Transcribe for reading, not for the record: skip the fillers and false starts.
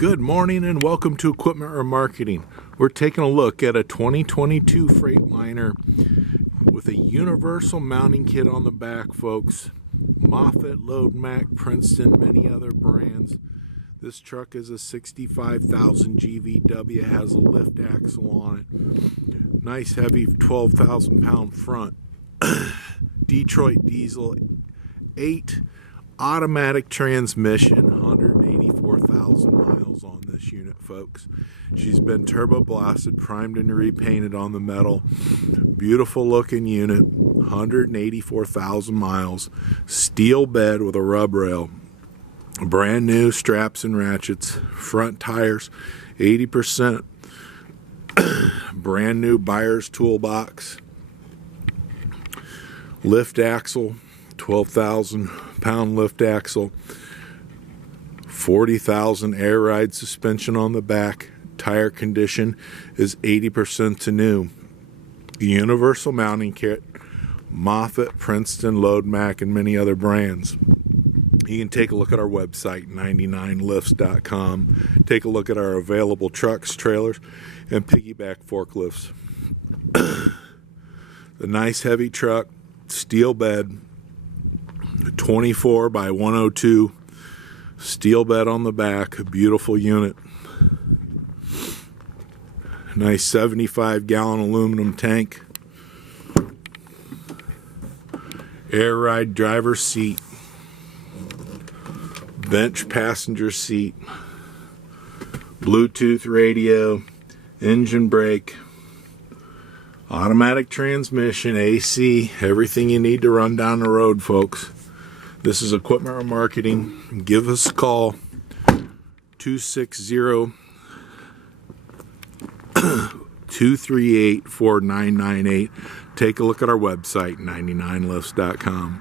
Good morning and welcome to Equipment Remarketing. We're taking a look at a 2022 Freightliner with a universal mounting kit on the back, folks. Moffett, Load Mac, Princeton, many other brands. This truck is a 65,000 GVW, has a lift axle on it. Nice heavy 12,000 pound front. Detroit diesel, 8 automatic transmission, 184,000 miles on this unit, folks. She's been turbo blasted, primed and repainted on the metal. Beautiful looking unit, 184,000 miles. Steel bed with a rub rail. Brand new straps and ratchets. Front tires, 80%. Brand new buyer's toolbox. Lift axle, 12,000 pound lift axle, 40,000 air ride suspension on the back. Tire condition is 80% to new. Universal mounting kit, Moffett, Princeton, Load Mac, and many other brands. You can take a look at our website, 99lifts.com. Take a look at our available trucks, trailers, and piggyback forklifts. The nice heavy truck, steel bed, 24 by 102, steel bed on the back, a beautiful unit. Nice 75-gallon aluminum tank. Air ride driver's seat. Bench passenger seat. Bluetooth radio. Engine brake. Automatic transmission, AC, everything you need to run down the road, folks. This is Equipment Remarketing. Give us a call, 260-238-4998. Take a look at our website, 99lifts.com.